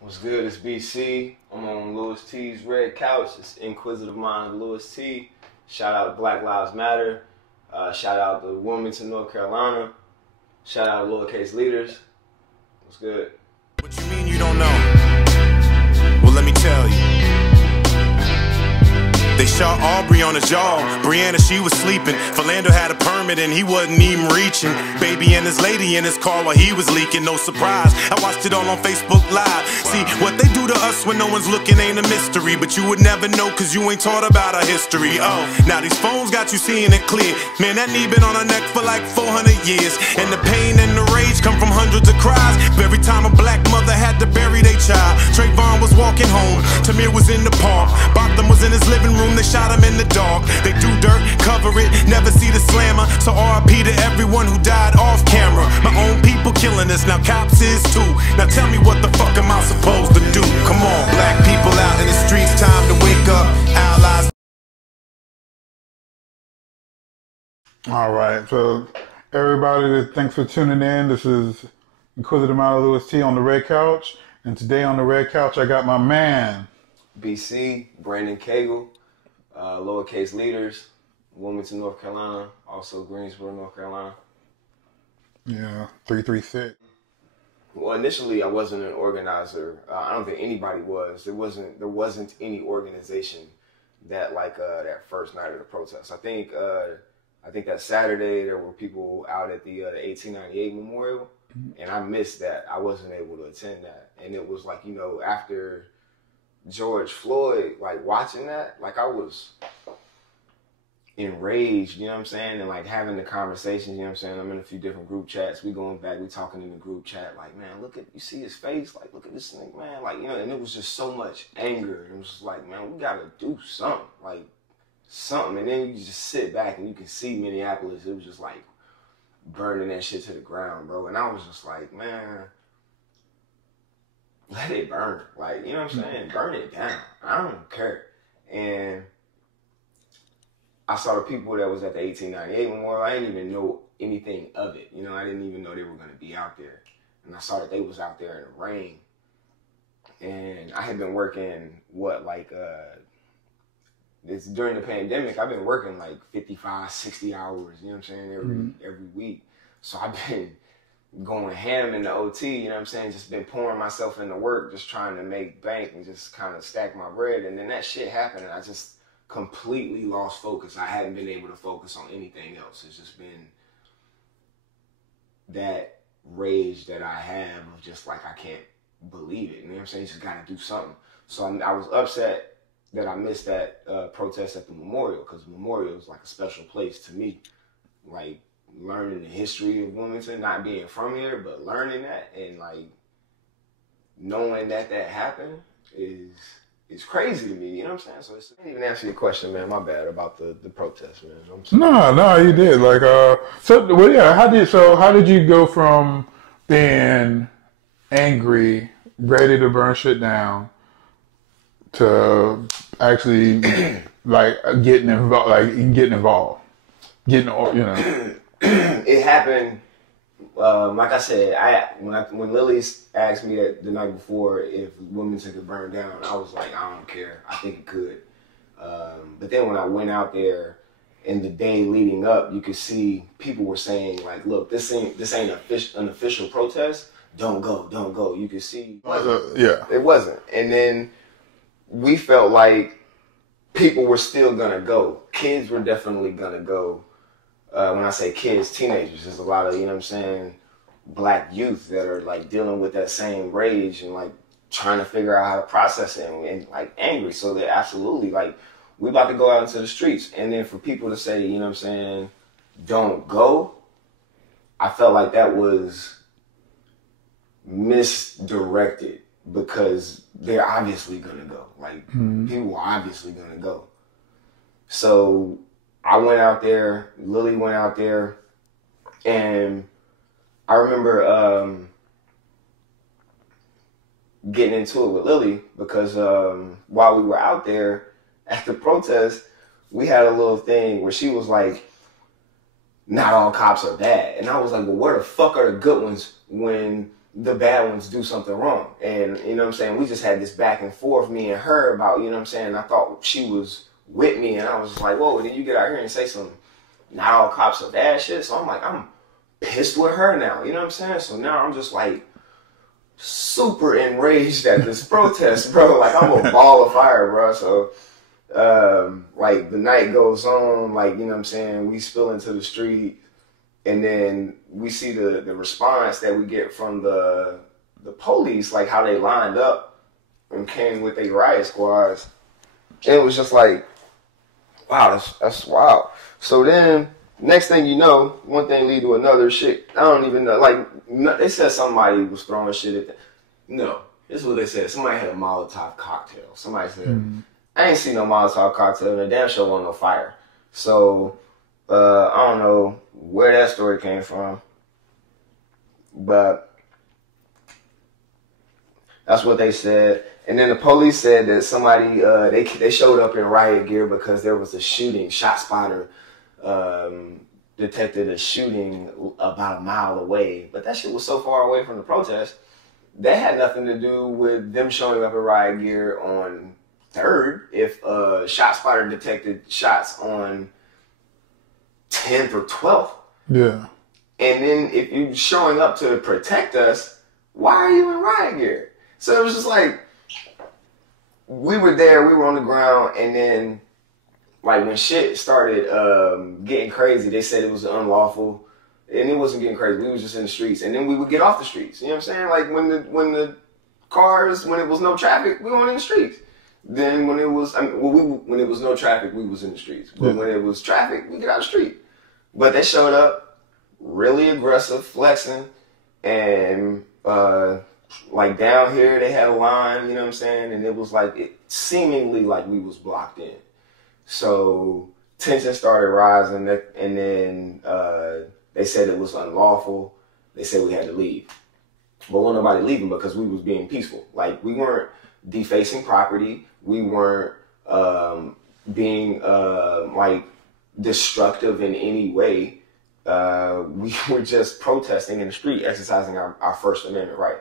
What's good? It's BC. I'm on Louis T's Red Couch. It's Inquisitive Mind Louis T. Shout out to Black Lives Matter. Shout out to Wilmington, North Carolina. Shout out to Lowercase Leaders. What's good? What you mean you don't know? Well, let me tell you. They shot Aubrey on his jaw. Brianna, she was sleeping. Philando had a permit and he wasn't even reaching. Baby and his lady in his car while he was leaking. No surprise, I watched it all on Facebook Live. See, what they do to us when no one's looking ain't a mystery. But you would never know cause you ain't taught about our history. Oh, now these phones got you seeing it clear. Man, that knee been on her neck for like 400 years. And the pain and the rage come from hundreds of cries. But every time a black mother had to bury their child. Trayvon was walking home, Tamir was in the park, Botham was in his living room. They shot him in the dark. They do dirt, cover it, never see the slammer. So RIP to everyone who died off camera. My own people killing us, now cops is too. Now tell me what the fuck am I supposed to do? Come on, black people out in the streets, time to wake up. Allies. All right, so everybody, thanks for tuning in. This is Inquisitive Mind Louis T on the Red Couch. And today on the Red Couch, I got my man. BC, Brandon Cagle. Lowercase Leaders, Wilmington, North Carolina, also Greensboro, North Carolina. Yeah, 336. Well, initially I wasn't an organizer. I don't think anybody was. There wasn't any organization that that first night of the protest. I think that Saturday there were people out at the 1898 memorial, and I missed that. I wasn't able to attend that, and it was like, you know, after George Floyd, like watching that, like I was enraged, you know what I'm saying? And like having the conversations, you know what I'm saying? I'm in a few different group chats. We going back, we talking in the group chat, like, man, look at, you see his face? Like, look at this thing, man. Like, you know, and it was just so much anger. And it was just like, man, we gotta do something, like something. And then you just sit back and you can see Minneapolis. It was just like burning that shit to the ground, bro. And I was just like, man, let it burn. Like, you know what I'm saying? Burn it down. I don't care. And I saw the people that was at the 1898 memorial. I didn't even know anything of it. You know, I didn't even know they were going to be out there. And I saw that they was out there in the rain. And I had been working, it's during the pandemic, I've been working like 55, 60 hours, you know what I'm saying, every week. So I've been going ham in the OT, you know what I'm saying, just been pouring myself into work, just trying to make bank and just kind of stack my bread. And then that shit happened and I just completely lost focus. I hadn't been able to focus on anything else. It's just been that rage that I have of just like, I can't believe it. You know what I'm saying? You just got to do something. So I was upset that I missed that protest at the memorial, because the memorial is like a special place to me. Like, learning the history of Wilmington, not being from here, but learning that and like knowing that happened is crazy to me. You know what I'm saying? So I didn't even answer your question, man. My bad about the protest, man. I'm sorry. No, you did. Like, how did you go from being angry, ready to burn shit down, to actually getting involved, you know? It happened, like I said, when Lily asked me that the night before if Wilmington could burn down, I was like, I don't care. I think it could. But then when I went out there in the day leading up, you could see people were saying like, look, this ain't an official protest. Don't go. You could see. It wasn't. And then we felt like people were still gonna go. Kids were definitely gonna go. When I say kids, teenagers, there's a lot of, you know what I'm saying, black youth that are like dealing with that same rage and like trying to figure out how to process it and like angry. So they're absolutely like, we about to go out into the streets. And then for people to say, you know what I'm saying, don't go, I felt like that was misdirected, because they're obviously gonna go. Like, people are obviously gonna go. So I went out there, Lily went out there, and I remember getting into it with Lily because while we were out there at the protest, we had a little thing where she was like, not all cops are bad. And I was like, well, where the fuck are the good ones when the bad ones do something wrong. And, you know what I'm saying, we just had this back and forth, me and her, about, you know what I'm saying, I thought she was with me, and I was just like, whoa, then you get out here and say some not all cops are bad shit. So I'm like, I'm pissed with her now, you know what I'm saying? So now I'm just like super enraged at this protest, bro. Like, I'm a ball of fire, bro. So like, the night goes on, like, you know what I'm saying, we spill into the street, and then we see the response that we get from the police, like how they lined up and came with their riot squads. And it was just like, wow, that's wild. So then, next thing you know, one thing lead to another. Shit, I don't even know. Like, they said somebody was throwing shit at them. No, this is what they said. Somebody had a Molotov cocktail. Somebody said, I ain't seen no Molotov cocktail, and the damn show wasn't no fire. So, I don't know where that story came from, but that's what they said. And then the police said that somebody, they showed up in riot gear because there was a shooting. ShotSpotter detected a shooting about a mile away. But that shit was so far away from the protest, that had nothing to do with them showing up in riot gear on 3rd. If ShotSpotter detected shots on 10th or 12th. Yeah. And then if you're showing up to protect us, why are you in riot gear? So it was just like, we were there, we were on the ground, and then, like, when shit started getting crazy, they said it was unlawful, and it wasn't getting crazy. We was just in the streets, and then we would get off the streets. You know what I'm saying? Like, when the cars, when it was no traffic, we weren't in the streets. Then when it was, when it was no traffic, we was in the streets. But when it was traffic, we get out the street. But they showed up, really aggressive, flexing, and like down here they had a line, you know what I'm saying, and it was like, it seemingly like we was blocked in. So tension started rising, and then they said it was unlawful. They said we had to leave, but wasn't nobody leaving because we was being peaceful. Like, we weren't defacing property, we weren't being like destructive in any way. We were just protesting in the street, exercising our First Amendment right.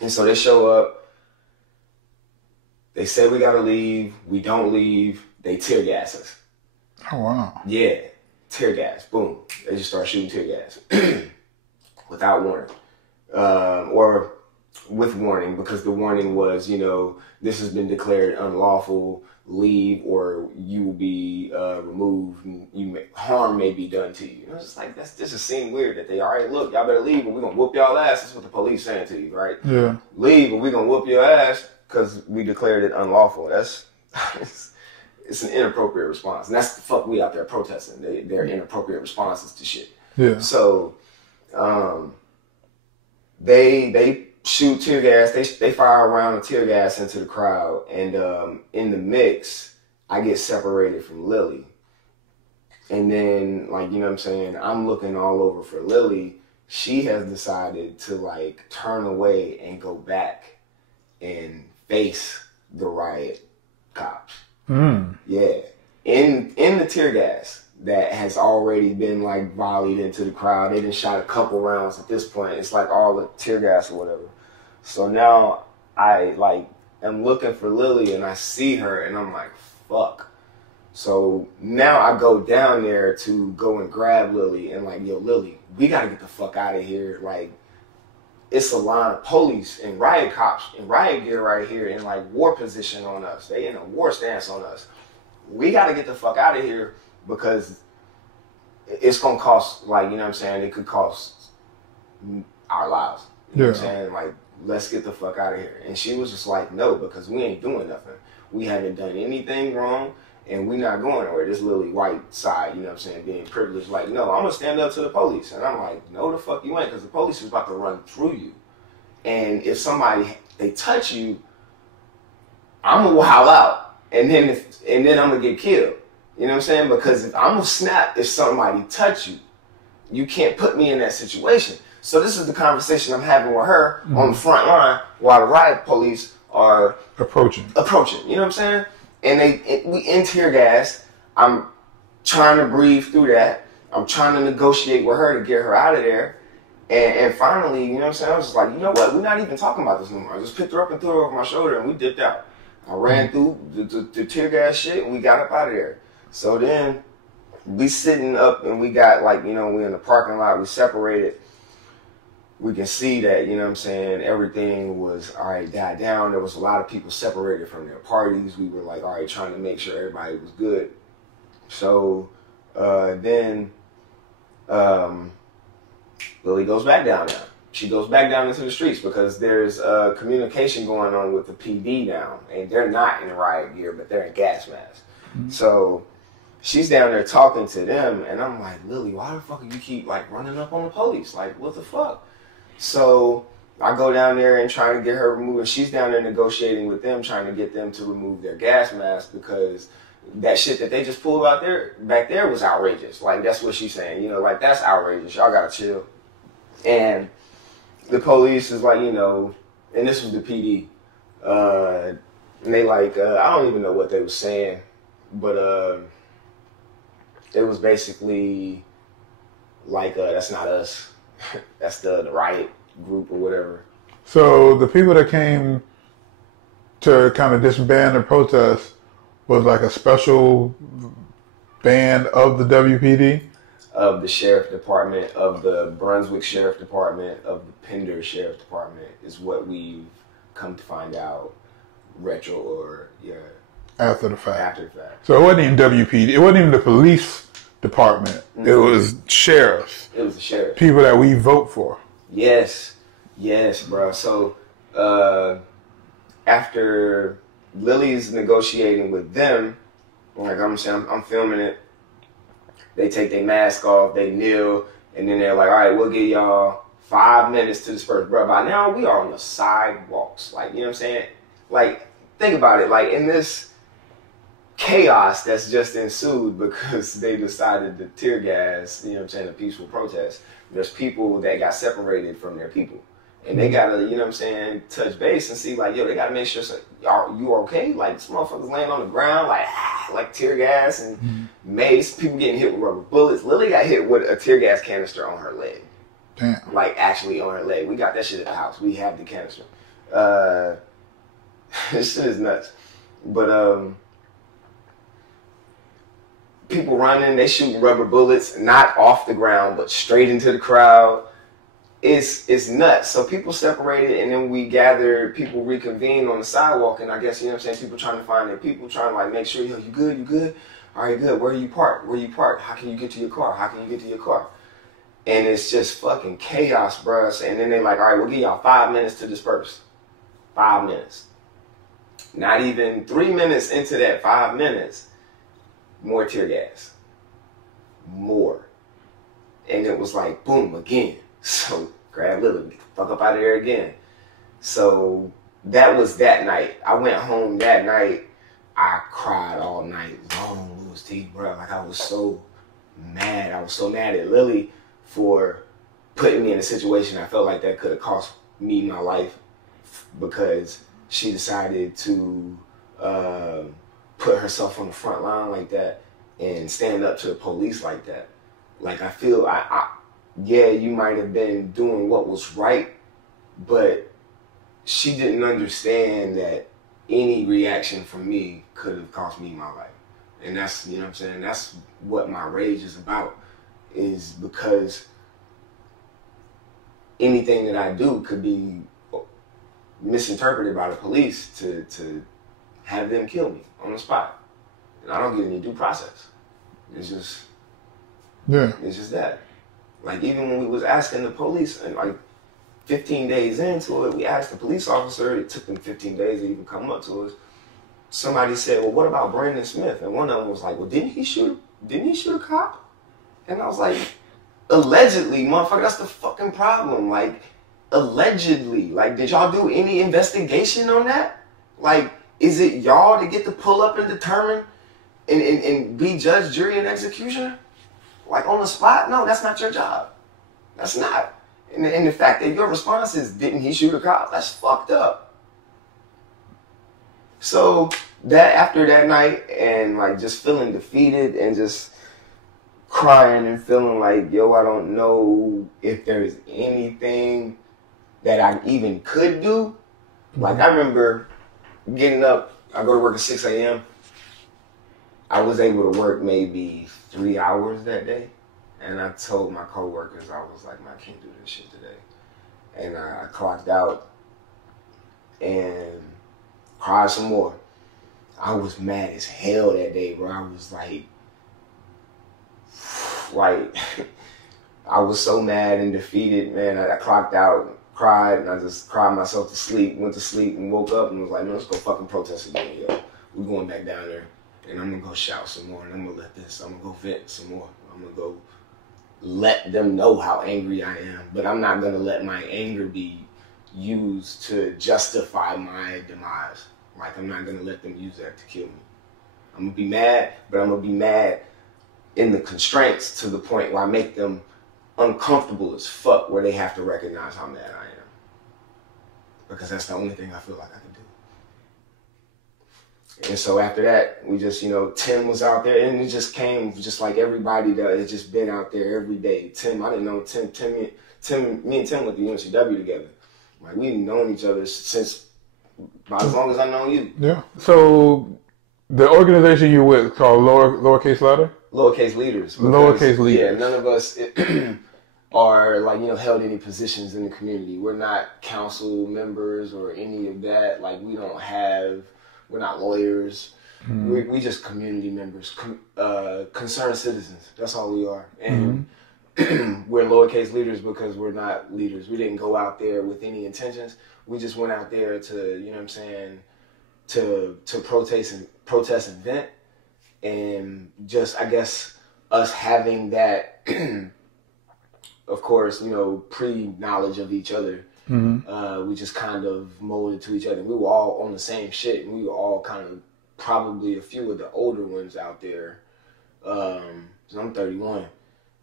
And so they show up, they say we gotta leave, we don't leave, they tear gas us. Oh, wow. Yeah, tear gas, boom. They just start shooting tear gas without warning. Or with warning, because the warning was, you know, this has been declared unlawful, leave or you will be removed, and harm may be done to you. And I was just like, this just seemed weird that they, all right, look, y'all better leave or we're gonna whoop y'all ass. That's what the police saying to you, right? Yeah. Leave or we're gonna whoop your ass because we declared it unlawful. That's it's an inappropriate response. And that's the fuck we out there protesting. They're inappropriate responses to shit. Yeah. So they shoot tear gas. They fire a round of tear gas into the crowd, and in the mix, I get separated from Lily. And then, like, you know what I'm saying, I'm looking all over for Lily. She has decided to, like, turn away and go back and face the riot cops. Yeah, in the tear gas that has already been, like, volleyed into the crowd. They done shot a couple rounds at this point. It's like all the tear gas or whatever. So now I, like, am looking for Lily, and I see her, and I'm like, fuck. So now I go down there to go and grab Lily, and like, yo, Lily, we gotta get the fuck out of here. Like, it's a line of police and riot cops and riot gear right here in, like, war position on us. They in a war stance on us. We gotta get the fuck out of here because it's gonna cost, like, you know what I'm saying, it could cost our lives. You know what I'm saying? Like, let's get the fuck out of here. And she was just like, no, because we ain't doing nothing. We haven't done anything wrong, and we not going nowhere. This Lily White side, you know what I'm saying, being privileged, like, no, I'm going to stand up to the police. And I'm like, no, the fuck you ain't, because the police is about to run through you. And if somebody, they touch you, I'm going to wild out. And then I'm going to get killed. You know what I'm saying? Because if I'm going to snap if somebody touch you. You can't put me in that situation. So this is the conversation I'm having with her on the front line while the riot police are approaching. You know what I'm saying? And we in tear gas. I'm trying to breathe through that. I'm trying to negotiate with her to get her out of there. And finally, you know what I'm saying? I was just like, you know what? We're not even talking about this no more. I just picked her up and threw her over my shoulder, and we dipped out. I ran through the tear gas shit, and we got up out of there. So then we sitting up, and we got like, you know, we in the parking lot. We separated. We can see that, you know what I'm saying, everything was, all right, died down. There was a lot of people separated from their parties. We were like, all right, trying to make sure everybody was good. So then Lily goes back down now. She goes back down into the streets because there's communication going on with the PD now. And they're not in riot gear, but they're in gas masks. Mm-hmm. So she's down there talking to them. And I'm like, Lily, why the fuck do you keep like running up on the police? Like, what the fuck? So I go down there and try to get her removed. And she's down there negotiating with them, trying to get them to remove their gas masks because that shit that they just pulled out there, back there was outrageous. Like, that's what she's saying. You know, like, that's outrageous. Y'all gotta chill. And the police is like, you know, and this was the PD. And they like, I don't even know what they were saying, but it was basically like, that's not us. That's the riot group or whatever. So the people that came to kind of disband the protest was like a special band of the WPD? Of the Sheriff Department, of the Brunswick Sheriff Department, of the Pender Sheriff Department is what we've come to find out retro or, yeah. After the fact. After the fact. So it wasn't even WPD. It wasn't even the police department. Mm-hmm. It was sheriffs. It was the sheriff. People that we vote for. Yes. Yes, bro. So after Lily's negotiating with them, like I'm saying, I'm filming it. They take their mask off, they kneel, and then they're like, all right, we'll give y'all 5 minutes to disperse. Bro, by now we are on the sidewalks. Like, you know what I'm saying? Like, think about it. Like, in this chaos that's just ensued because they decided to tear gas, you know what I'm saying, a peaceful protest, there's people that got separated from their people. And they gotta, you know what I'm saying, touch base and see, like, yo, they gotta make sure, so, y'all, you okay? Like, this motherfuckers laying on the ground, like tear gas and mace, people getting hit with rubber bullets. Lily got hit with a tear gas canister on her leg. Damn. Like, actually on her leg. We got that shit at the house. We have the canister. This shit is nuts. But, people running, they shooting rubber bullets, not off the ground, but straight into the crowd. It's nuts. So people separated, and then we gathered, people reconvened on the sidewalk, and I guess, you know what I'm saying, people trying to find their people, trying to like make sure, yo, you good, you good? All right, good. Where are you parked? Where you parked? How can you get to your car? How can you get to your car? And it's just fucking chaos, bruh. And then they like, all right, we'll give y'all 5 minutes to disperse. 5 minutes. Not even 3 minutes into that 5 minutes, more tear gas. More. And it was like, boom, again. So grab Lily, get the fuck up out of there again. So that was that night. I went home that night. I cried all night long, Louis T, bro. Like, I was so mad. I was so mad at Lily for putting me in a situation I felt like that could have cost me my life because she decided to put herself on the front line like that and stand up to the police like that. Like, I feel, yeah, you might have been doing what was right, but she didn't understand that any reaction from me could have cost me my life. And that's, you know what I'm saying, that's what my rage is about, is because anything that I do could be misinterpreted by the police to have them kill me on the spot. And I don't get any due process. It's just, yeah, it's just that. Like, even when we was asking the police, and like 15 days into it, we asked the police officer, it took them 15 days to even come up to us. Somebody said, well, what about Brandon Smith? And one of them was like, well, didn't he shoot a cop? And I was like, allegedly, motherfucker, that's the fucking problem. Like, allegedly. Like, did y'all do any investigation on that? Like, is it y'all to get to pull up and determine and be judge, jury, and executioner? Like, on the spot? No, that's not your job. That's not. And the fact that your response is, didn't he shoot a cop? That's fucked up. So, that after that night, and like just feeling defeated and just crying and feeling like, yo, I don't know if there's anything that I even could do. Like, I remember getting up, I go to work at 6 a.m. I was able to work maybe 3 hours that day. And I told my coworkers, I was like, man, I can't do this shit today. And I clocked out and cried some more. I was mad as hell that day, bro. I was like, I was so mad and defeated, man. I clocked out, cried, and I just cried myself to sleep, went to sleep and woke up and was like, man, let's go fucking protest again, yo. We're going back down there and I'm gonna go shout some more and I'm gonna I'm gonna go vent some more. I'm gonna go let them know how angry I am, but I'm not gonna let my anger be used to justify my demise. Like, I'm not gonna let them use that to kill me. I'm gonna be mad, but I'm gonna be mad in the constraints to the point where I make them uncomfortable as fuck, where they have to recognize how mad I am. Because that's the only thing I feel like I can do. And so after that, we just, Tim was out there, and it just came just like everybody that had just been out there every day. Tim, I didn't know Tim. Me and Tim went to UNCW together. Like, we've known each other since about as long as I've known you. Yeah. So the organization you're with called Lowercase Ladder? Lowercase Leaders. Lowercase Leaders. Yeah, none of us are held any positions in the community. We're not council members or any of that. Like, we're not lawyers. We just community members, concerned citizens. That's all we are. And we're lowercase leaders because we're not leaders. We didn't go out there with any intentions. We just went out there to, to protest and vent. And just, I guess, us having that, of course, pre-knowledge of each other, we just kind of molded to each other. We were all on the same shit, and we were all kind of probably a few of the older ones out there. So I'm 31,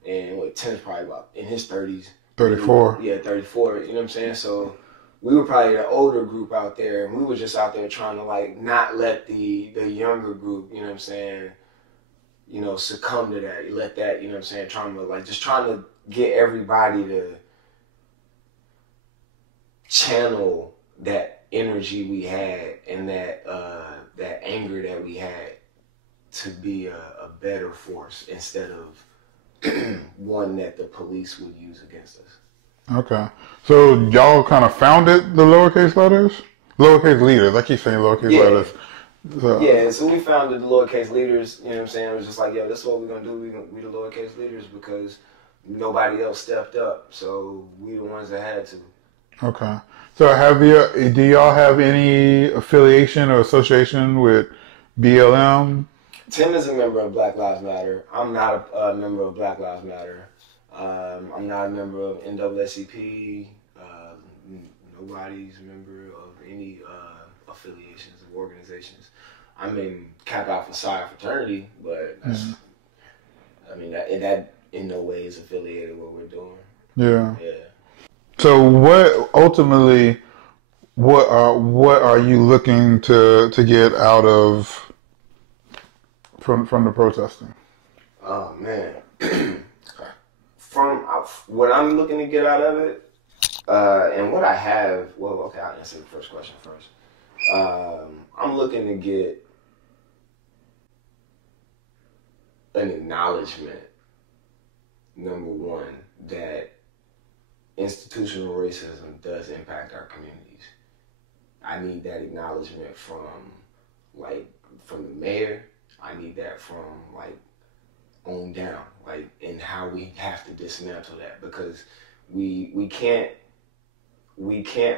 and Tim's probably about in his 30s. 34. Yeah, 34, you know what I'm saying? So we were probably the older group out there, and we were just out there trying to, like, not let the younger group, you know what I'm saying, succumb to that. You let that, you know what I'm saying, trying to get everybody to channel that energy we had and that anger that we had to be a better force instead of one that the police would use against us. Okay. So y'all kind of founded the Lowercase Letters? Lowercase Leaders. I keep saying Lowercase Letters. So. Yeah, so we founded the Lowercase Leaders, you know what I'm saying? It was just like, yo, this is what we're going to do. We the Lowercase Leaders because nobody else stepped up. So we the ones that had to. Okay. So do y'all have any affiliation or association with BLM? Tim is a member of Black Lives Matter. I'm not a member of Black Lives Matter. I'm not a member of NAACP. Nobody's a member of any affiliations of organizations. I'm in Kappa Alpha Psi fraternity, but that's, that in no way is affiliated with what we're doing. Yeah. Yeah. So what are you looking to get out of from the protesting? Oh man. From what I'm looking to get out of it, and what I have, I'll answer the first question first. I'm looking to get an acknowledgement, number one, that institutional racism does impact our communities. I need that acknowledgement from the mayor. I need that from on down, and how we have to dismantle that, because we can't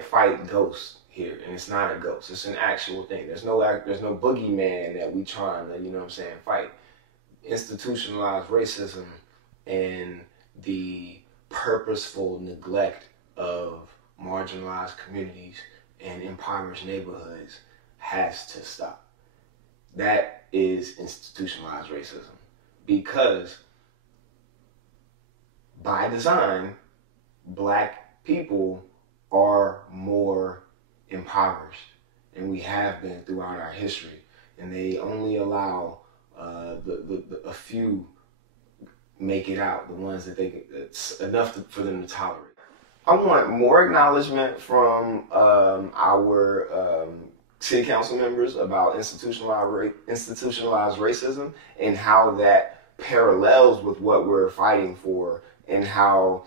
fight ghosts here, and it's not a ghost. It's an actual thing. There's no boogeyman that we trying to fight. Institutionalized racism and the purposeful neglect of marginalized communities and impoverished neighborhoods has to stop. That is institutionalized racism, because by design, Black people are more impoverished, and we have been throughout our history, and they only allow a few make it out, the ones that it's enough for them to tolerate. I want more acknowledgement from our city council members about institutionalized racism and how that parallels with what we're fighting for, and how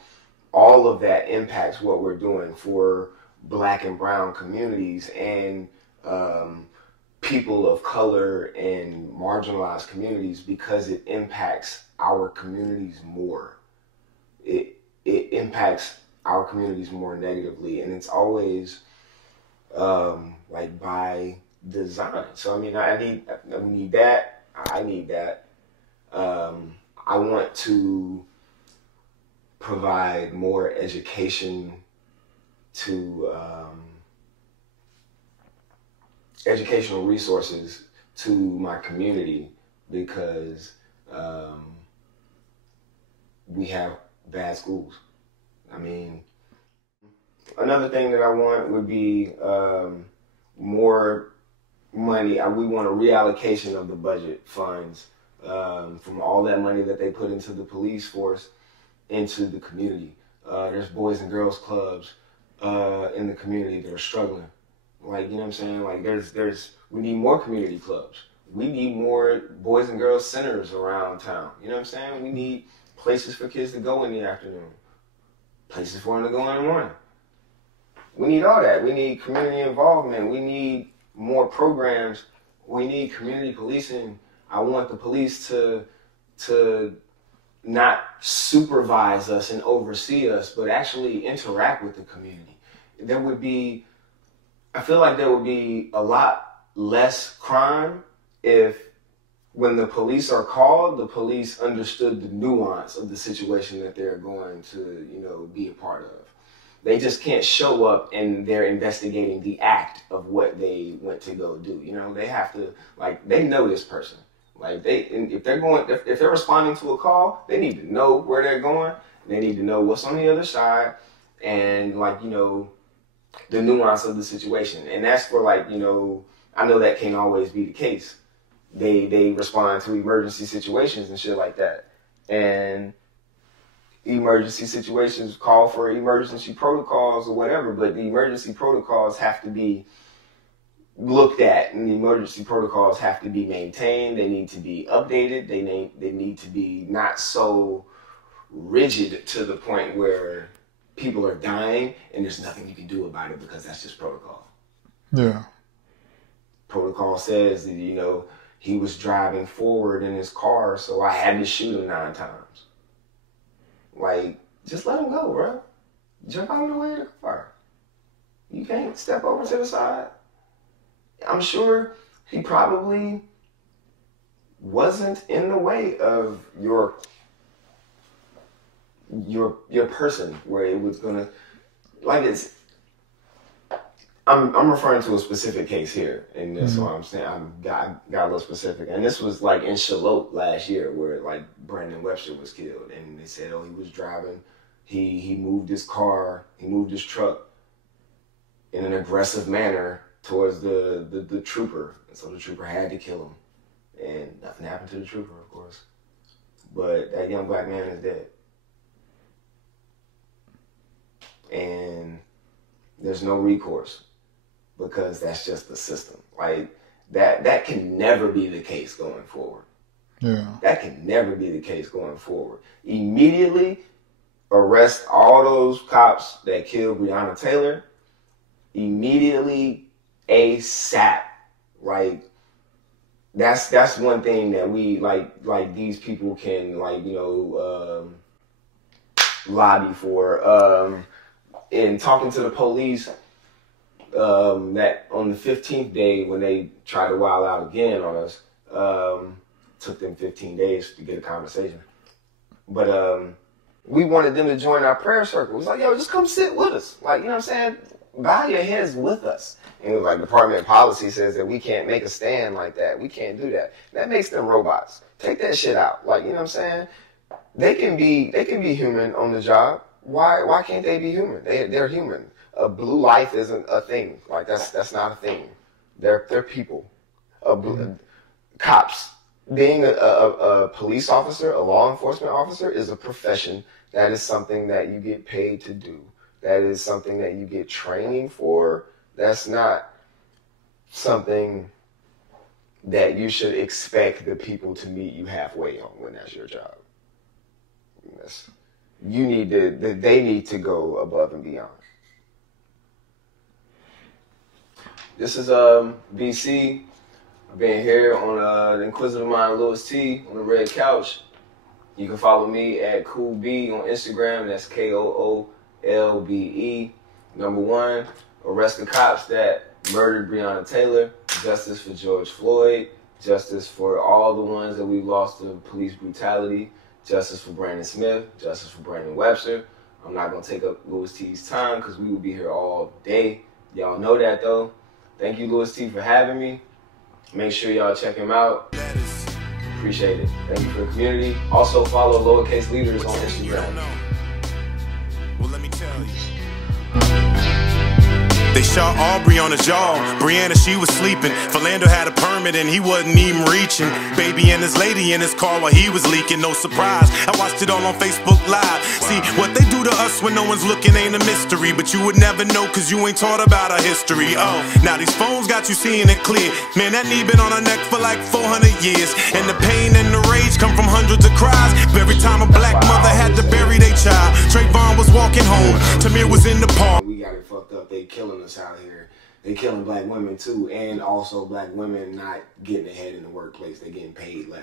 all of that impacts what we're doing for Black and brown communities and people of color and marginalized communities, because it impacts our communities more. It impacts our communities more negatively, and it's always like by design. So I mean, we need that. I need that. I want to provide more education to educational resources to my community, because we have bad schools. I mean, another thing that I want would be more money. We want a reallocation of the budget funds from all that money that they put into the police force into the community. There's boys and girls clubs in the community that are struggling. Like, you know what I'm saying? Like, we need more community clubs. We need more boys and girls centers around town. You know what I'm saying? We need places for kids to go in the afternoon, places for them to go in the morning. We need all that. We need community involvement. We need more programs. We need community policing. I want the police to not supervise us and oversee us, but actually interact with the community. I feel like there would be a lot less crime if, when the police are called, the police understood the nuance of the situation that they're going to, be a part of. They just can't show up and they're investigating the act of what they went to go do. They have to, they know this person. If they're responding to a call, they need to know where they're going. They need to know what's on the other side, and the nuance of the situation. And that's for I know that can't always be the case. They respond to emergency situations and shit like that. And emergency situations call for emergency protocols or whatever, but the emergency protocols have to be looked at, and the emergency protocols have to be maintained. They need to be updated. They need to be not so rigid to the point where people are dying and there's nothing you can do about it, because that's just protocol. Yeah. Protocol says that, he was driving forward in his car, so I had to shoot him 9 times. Just let him go, bro. Jump out of the way of the car. You can't step over to the side. I'm sure he probably wasn't in the way of your person, where it was gonna, I'm referring to a specific case here, and that's why I'm saying I got a little specific. And this was in Charlotte last year, where Brandon Webster was killed, and they said, he was driving, he moved his car, he moved his truck in an aggressive manner towards the trooper, and so the trooper had to kill him, and nothing happened to the trooper, of course, but that young Black man is dead, and there's no recourse, because that's just the system. That can never be the case going forward. Yeah. That can never be the case going forward. Immediately arrest all those cops that killed Breonna Taylor. Immediately, ASAP. That's one thing that we these people can lobby for. In talking to the police, that on the 15th day, when they tried to wild out again on us, took them 15 days to get a conversation. But we wanted them to join our prayer circle. It was yo, just come sit with us. You know what I'm saying? Bow your heads with us. And it was Department of Policy says that we can't make a stand like that. We can't do that. That makes them robots. Take that shit out. You know what I'm saying? They can be human on the job. Why can't they be human? They're human. Blue life isn't a thing. That's not a thing. They're people. Cops, being a police officer, a law enforcement officer, is a profession. That is something that you get paid to do. That is something that you get training for. That's not something that you should expect the people to meet you halfway on when that's your job. They need to go above and beyond. This is BC. I've been here on the Inquisitive Mind Lewis T on the red couch. You can follow me at CoolB on Instagram. That's KOOLBE. Number 1, arrest the cops that murdered Breonna Taylor. Justice for George Floyd. Justice for all the ones that we lost to police brutality. Justice for Brandon Smith. Justice for Brandon Webster. I'm not going to take up Lewis T's time because we will be here all day. Y'all know that though. Thank you, Lewis T, for having me. Make sure y'all check him out. Appreciate it. Thank you for the community. Also follow Lowercase Leaders on Instagram. Well, let me tell you. They shot Aubrey on the jaw. Breonna, she was sleeping. Philando had a permit and he wasn't even reaching. Baby and his lady in his car while he was leaking. No surprise, I watched it all on Facebook Live. See, what they do to us when no one's looking ain't a mystery. But you would never know cause you ain't taught about our history. Oh, now these phones got you seeing it clear. Man, that knee been on her neck for like 400 years. And the pain and the rage come from hundreds of cries. Every time a black mother had to bury their child. Trayvon was walking home, Tamir was in the park. We got it fucked up. They killing us out here. They killing black women too, and also black women not getting ahead in the workplace. They getting paid less.